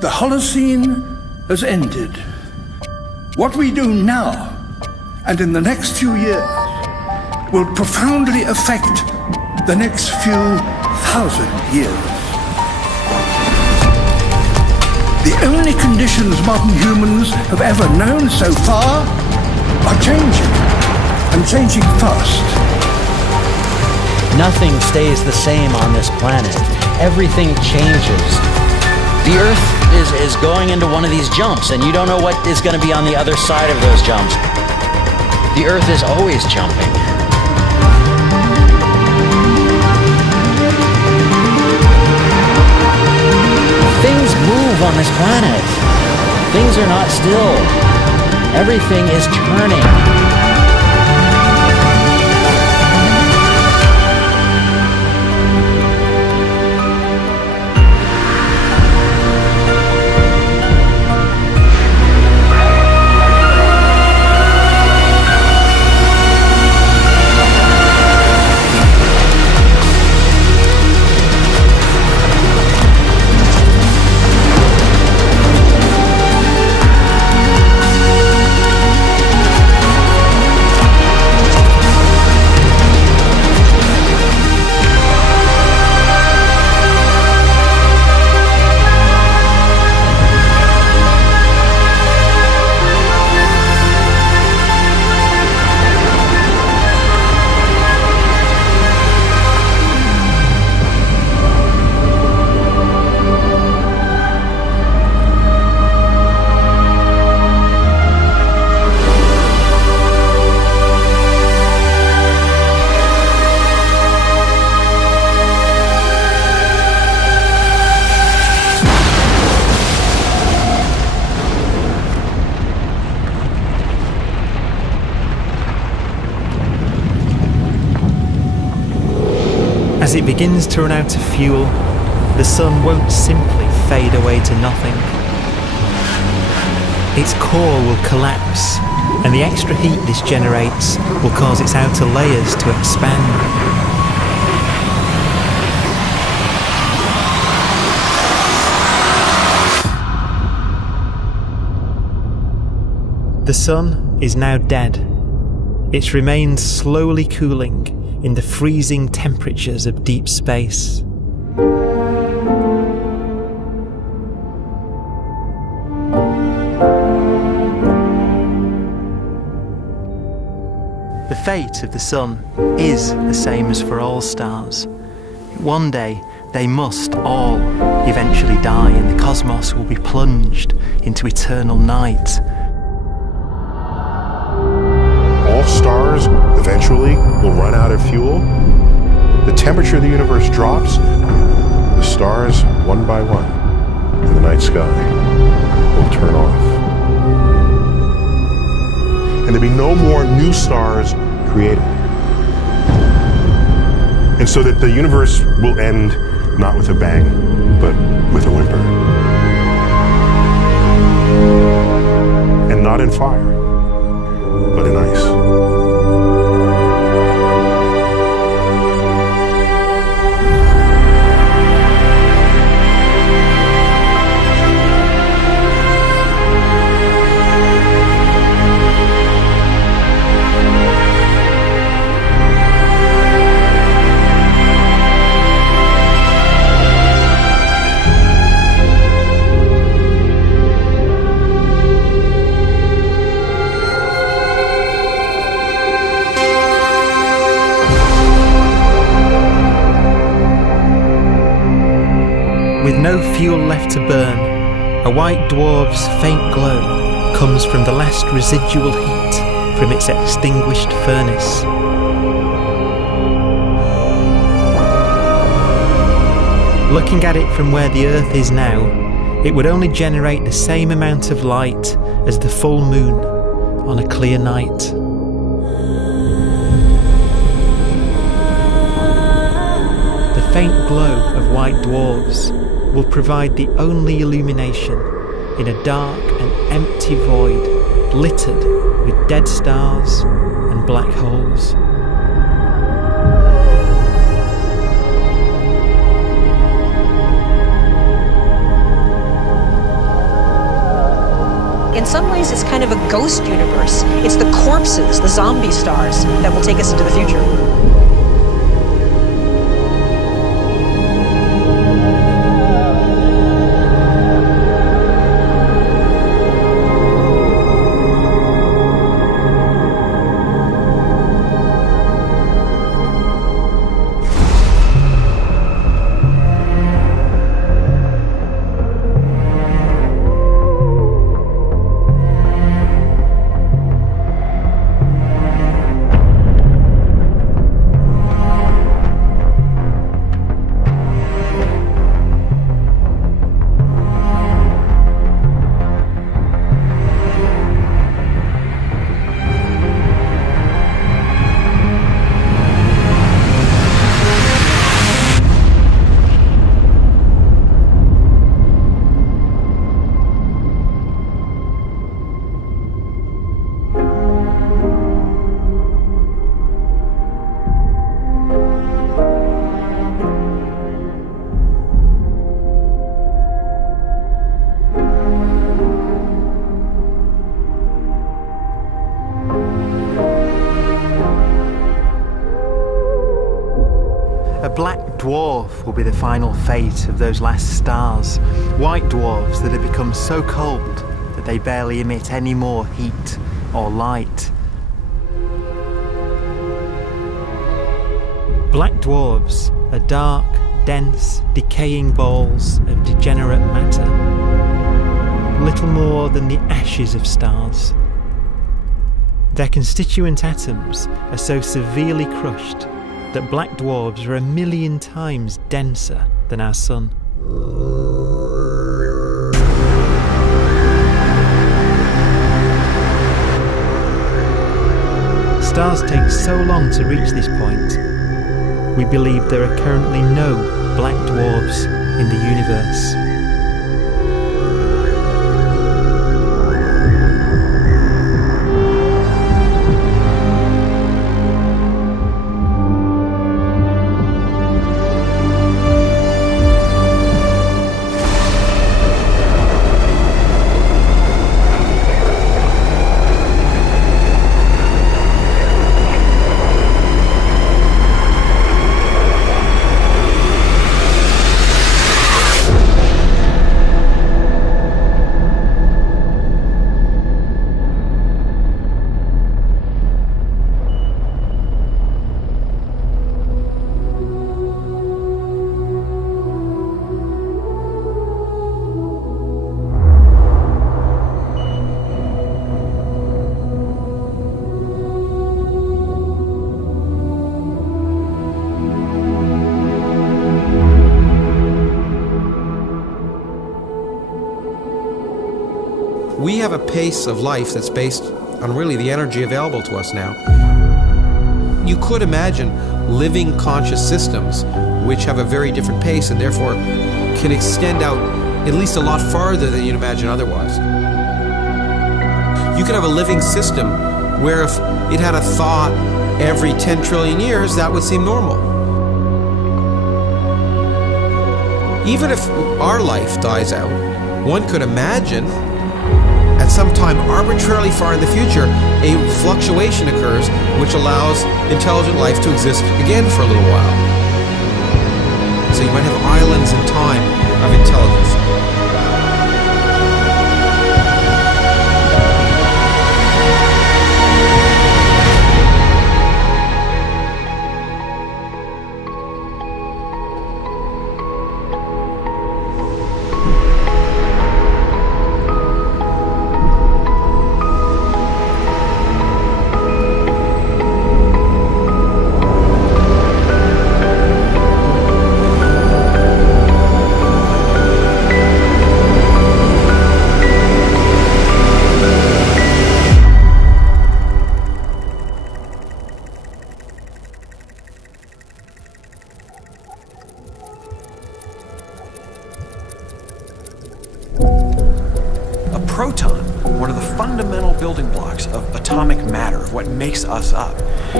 The Holocene has ended. What we do now, and in the next few years, will profoundly affect the next few thousand years. The only conditions modern humans have ever known so far are changing, and changing fast. Nothing stays the same on this planet. Everything changes. The Earth is going into one of these jumps, and you don't know what is going to be on the other side of those jumps. The Earth is always jumping. Things move on this planet. Things are not still. Everything is turning. As it begins to run out of fuel, the sun won't simply fade away to nothing. Its core will collapse, and the extra heat this generates will cause its outer layers to expand. The sun is now dead. Its remains slowly cooling in the freezing temperatures of deep space. The fate of the sun is the same as for all stars. One day they must all eventually die, and the cosmos will be plunged into eternal night. All stars eventually will run out of fuel. The temperature of the universe drops. The stars, one by one, in the night sky, will turn off. And there'll be no more new stars created. And so that the universe will end not with a bang, but with a whimper. And not in fire, but in ice. With no fuel left to burn, a white dwarf's faint glow comes from the last residual heat from its extinguished furnace. Looking at it from where the Earth is now, it would only generate the same amount of light as the full moon on a clear night. The faint glow of white dwarfs will provide the only illumination in a dark and empty void littered with dead stars and black holes. ways, it's kind of a ghost universe. It's the corpses, the zombie stars, that will take us into the future. A black dwarf will be the final fate of those last stars. White dwarfs that have become so cold that they barely emit any more heat or light. Black dwarfs are dark, dense, decaying balls of degenerate matter, little more than the ashes of stars. Their constituent atoms are so severely crushed that black dwarfs are 1,000,000 times denser than our sun. Stars take so long to reach this point, we believe there are currently no black dwarfs in the universe. We have a pace of life that's based on really the energy available to us now. You could imagine living conscious systems which have a very different pace and therefore can extend out at least a lot farther than you'd imagine otherwise. You could have a living system where if it had a thought every 10 trillion years, that would seem normal. Even if our life dies out, one could imagine at some time arbitrarily far in the future, a fluctuation occurs which allows intelligent life to exist again for a little while. So you might have islands in time of intelligence. proton, one of the fundamental building blocks of atomic matter, of what makes us up,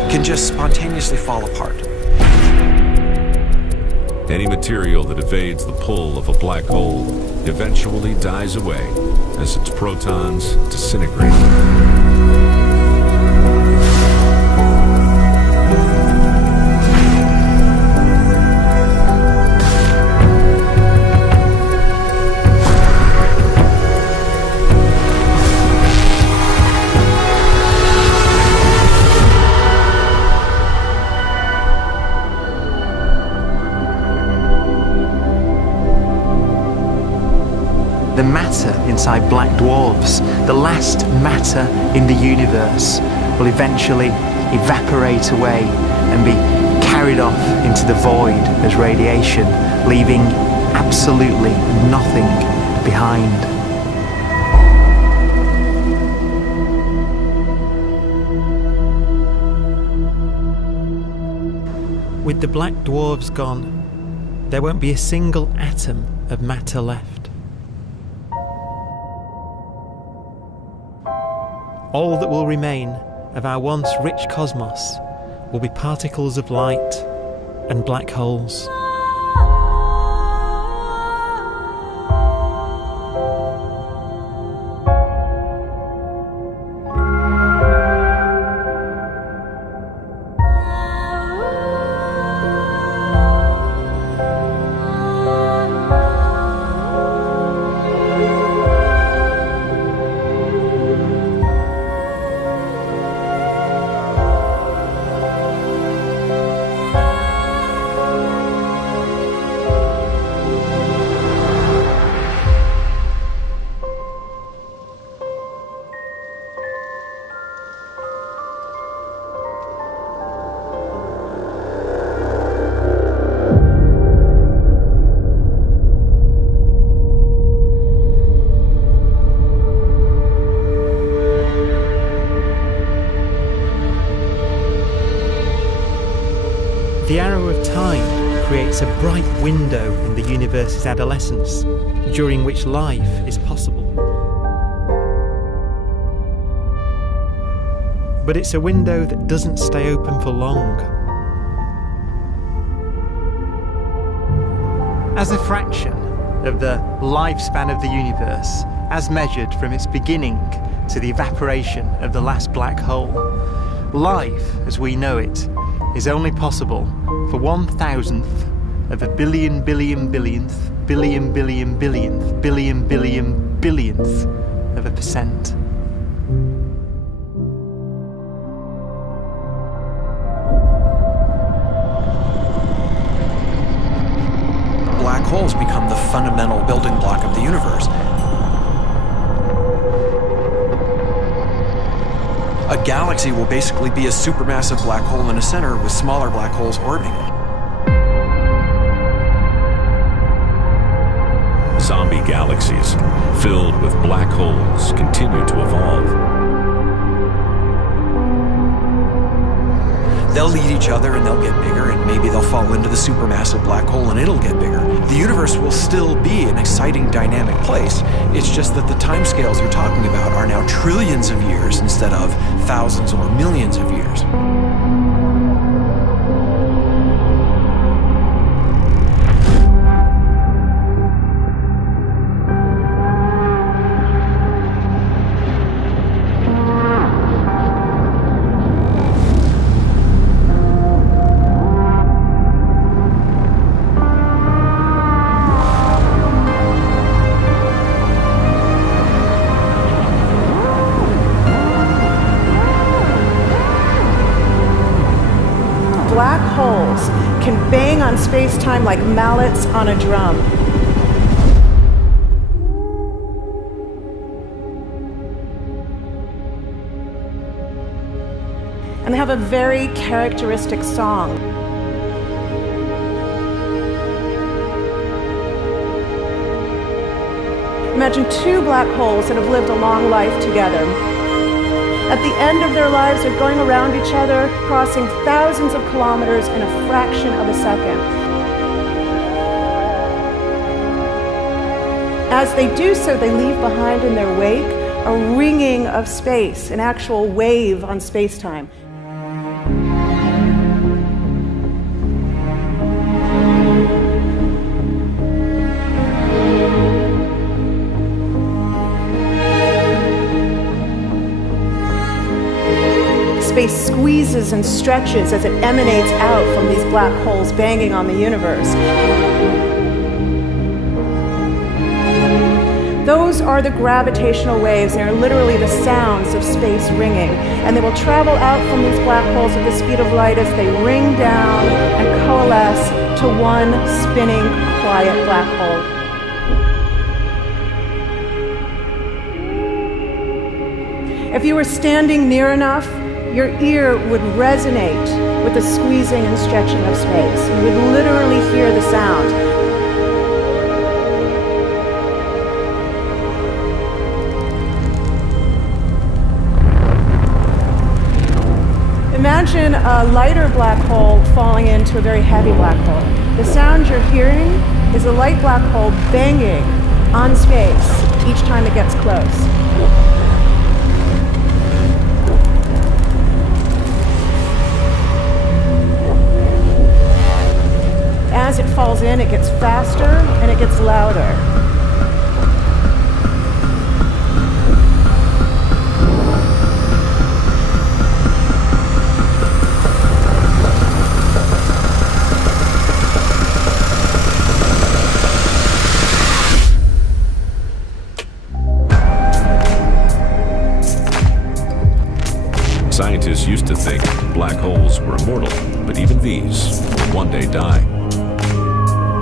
can just spontaneously fall apart. Any material that evades the pull of a black hole eventually dies away as its protons disintegrate. The matter inside black dwarfs, the last matter in the universe, will eventually evaporate away and be carried off into the void as radiation, leaving absolutely nothing behind. With the black dwarfs gone, there won't be a single atom of matter left. All that will remain of our once rich cosmos will be particles of light and black holes. The arrow of time creates a bright window in the universe's adolescence, during which life is possible. But it's a window that doesn't stay open for long. As a fraction of the lifespan of the universe, as measured from its beginning to the evaporation of the last black hole, life, as we know it, is only possible for 1,000th of a billion billionth of a percent. Black holes become the fundamental building block of the universe. A galaxy will basically be a supermassive black hole in a center with smaller black holes orbiting it. Zombie galaxies filled with black holes continue to evolve. They'll eat each other and they'll get bigger, and maybe they'll fall into the supermassive black hole and it'll get bigger. The universe will still be an exciting, dynamic place. It's just that the timescales you're talking about are now trillions of years instead of thousands or millions of years. Black holes can bang on space-time like mallets on a drum. And they have a very characteristic song. Imagine two black holes that have lived a long life together. At the end of their lives, they're going around each other, crossing thousands of kilometers in a fraction of a second. As they do so, they leave behind in their wake a ringing of space, an actual wave on space-time. squeezes and stretches as it emanates out from these black holes banging on the universe. Those are the gravitational waves. They are literally the sounds of space ringing. And they will travel out from these black holes at the speed of light as they ring down and coalesce to one spinning, quiet black hole. If you were standing near enough, your ear would resonate with the squeezing and stretching of space. You would literally hear the sound. Imagine a lighter black hole falling into a very heavy black hole. The sound you're hearing is a light black hole banging on space each time it gets close. As it falls in, it gets faster and it gets louder. Scientists used to think black holes were immortal, but even these will one day die.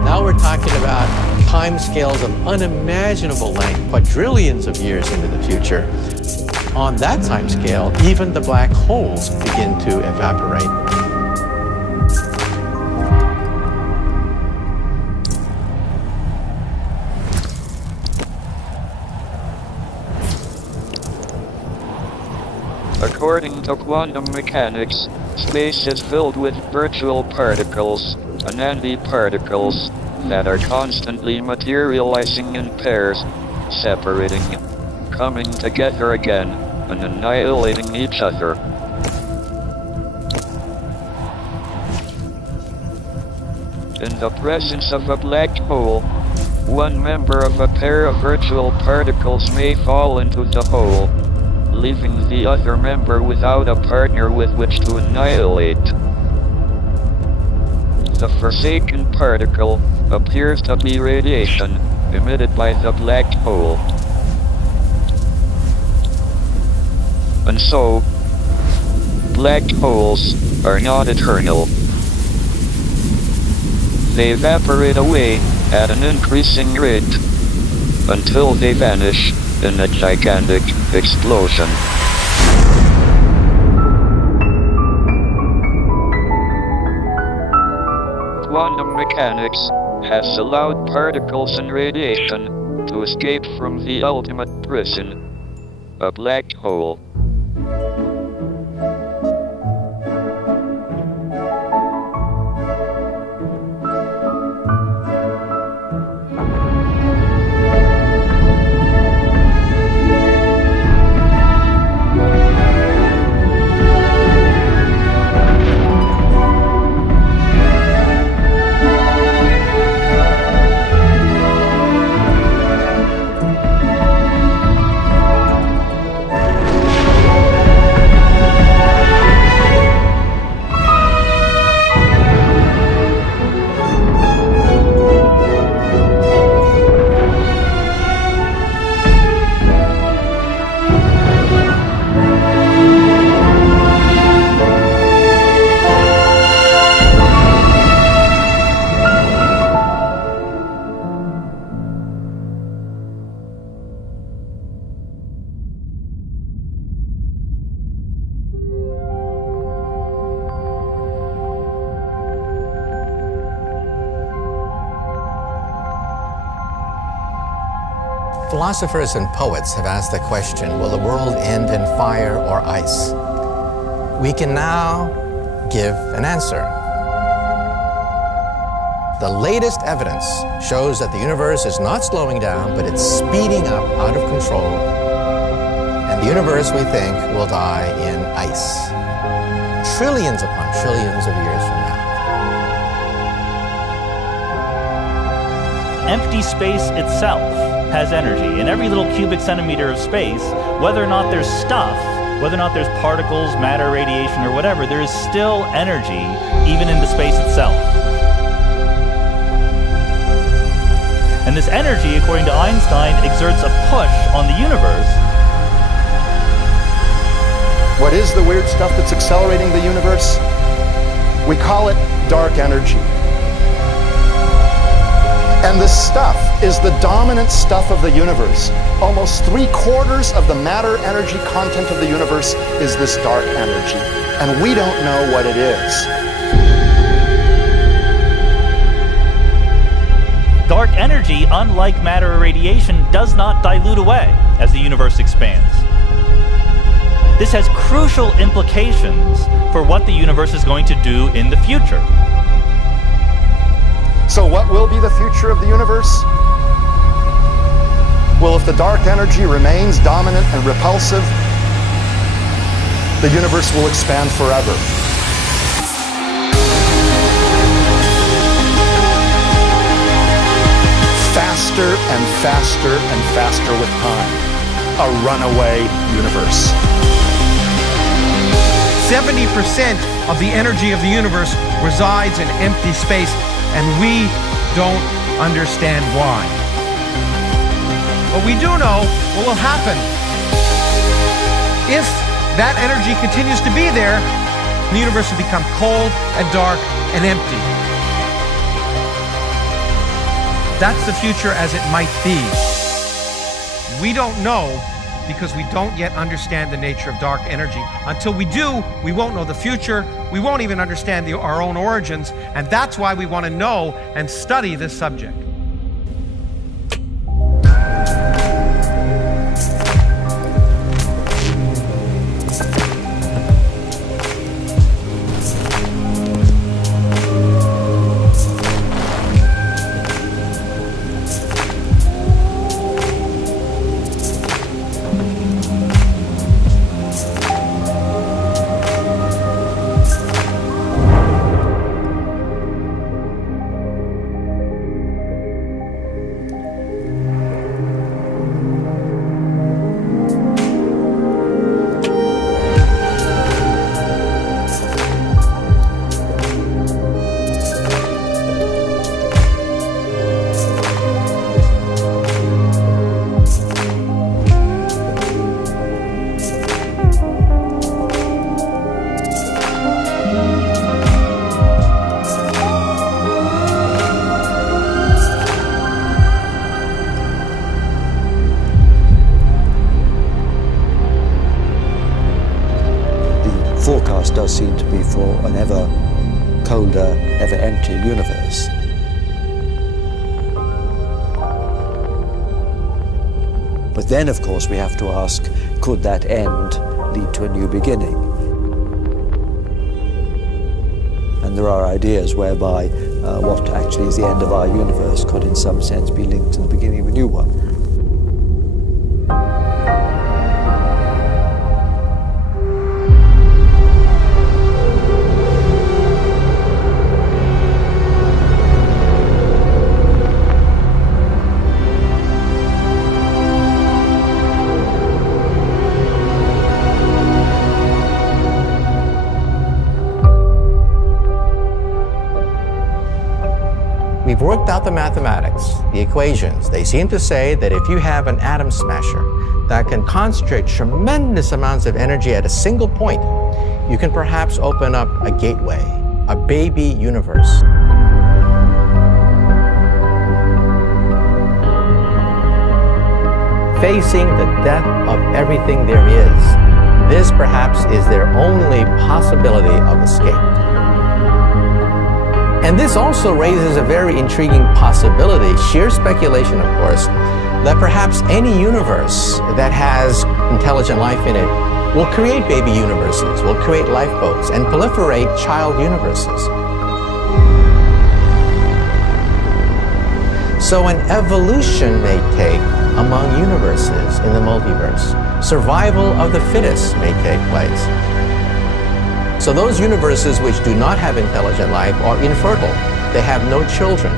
Now we're talking about timescales of unimaginable length, quadrillions of years into the future. On that timescale, even the black holes begin to evaporate. According to quantum mechanics, space is filled with virtual particles, antiparticles, that are constantly materializing in pairs, separating, coming together again, and annihilating each other. In the presence of a black hole, one member of a pair of virtual particles may fall into the hole, leaving the other member without a partner with which to annihilate. The forsaken particle appears to be radiation emitted by the black hole. And so, black holes are not eternal. They evaporate away at an increasing rate until they vanish in a gigantic explosion. Quantum mechanics has allowed particles and radiation to escape from the ultimate prison, a black hole. Philosophers and poets have asked the question, will the world end in fire or ice? We can now give an answer. The latest evidence shows that the universe is not slowing down, but it's speeding up out of control. And the universe, we think, will die in ice. Trillions upon trillions of years from now. Empty space itself has energy. In every little cubic centimeter of space, whether or not there's stuff whether or not there's particles, matter, radiation, or whatever, there is still energy even into space itself. And this energy, according to Einstein, exerts a push on the universe. What is the weird stuff that's accelerating the universe? We call it dark energy. And this stuff is the dominant stuff of the universe. Almost 3/4 of the matter-energy content of the universe is this dark energy. And we don't know what it is. Dark energy, unlike matter or radiation, does not dilute away as the universe expands. This has crucial implications for what the universe is going to do in the future. So what will be the future of the universe? Well, if the dark energy remains dominant and repulsive, the universe will expand forever. Faster and faster and faster with time. A runaway universe. 70% of the energy of the universe resides in empty space, and we don't understand why. But we do know what will happen. If that energy continues to be there, the universe will become cold and dark and empty. That's the future as it might be. We don't know because we don't yet understand the nature of dark energy. Until we do, we won't know the future. We won't even understand our own origins, and that's why we want to know and study this subject. Forecast does seem to be for an ever colder, ever emptier universe. But then, of course, we have to ask, could that end lead to a new beginning? And there are ideas whereby what actually is the end of our universe could in some sense be linked to the beginning of a new one. We've worked out the mathematics, the equations. They seem to say that if you have an atom smasher that can concentrate tremendous amounts of energy at a single point, you can perhaps open up a gateway, a baby universe. Facing the death of everything there is, this perhaps is their only possibility of escape. And this also raises a very intriguing possibility, sheer speculation of course, that perhaps any universe that has intelligent life in it will create baby universes, will create lifeboats, and proliferate child universes. So an evolution may take among universes in the multiverse. Survival of the fittest may take place. So those universes which do not have intelligent life are infertile. They have no children.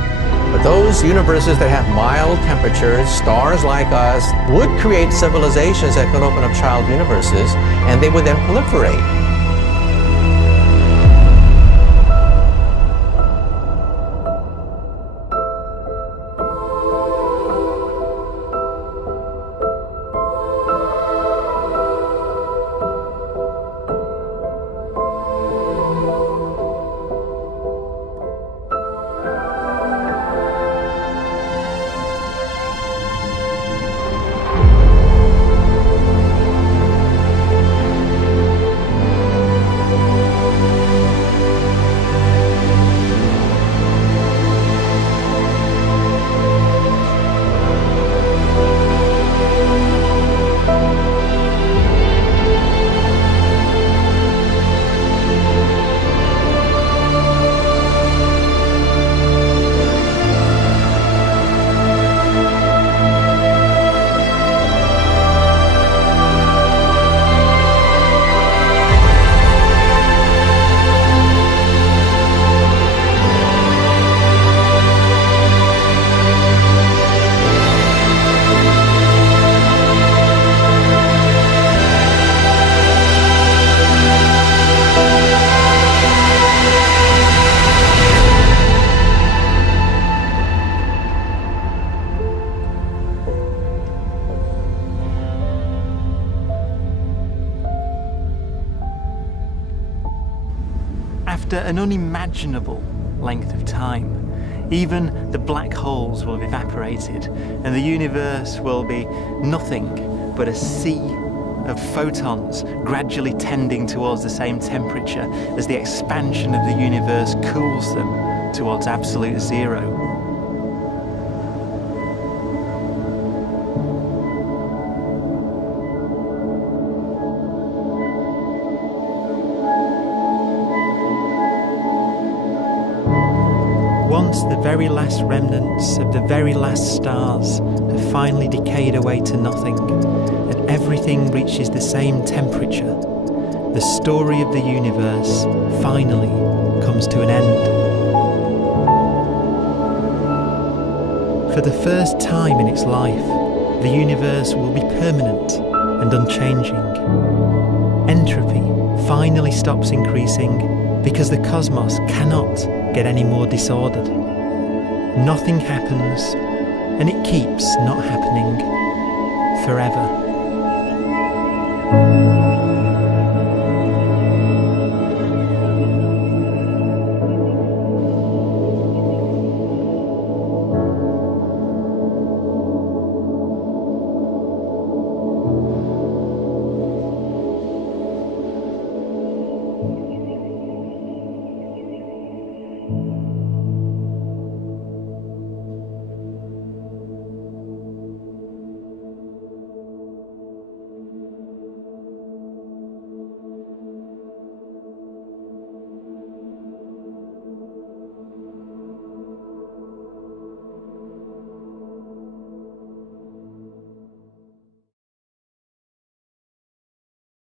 But those universes that have mild temperatures, stars like us, would create civilizations that could open up child universes, and they would then proliferate. After an unimaginable length of time, even the black holes will have evaporated, and the universe will be nothing but a sea of photons gradually tending towards the same temperature as the expansion of the universe cools them towards absolute zero. Once the very last remnants of the very last stars have finally decayed away to nothing, and everything reaches the same temperature, the story of the universe finally comes to an end. For the first time in its life, the universe will be permanent and unchanging. Entropy finally stops increasing because the cosmos cannot get any more disordered. Nothing happens, and it keeps not happening forever.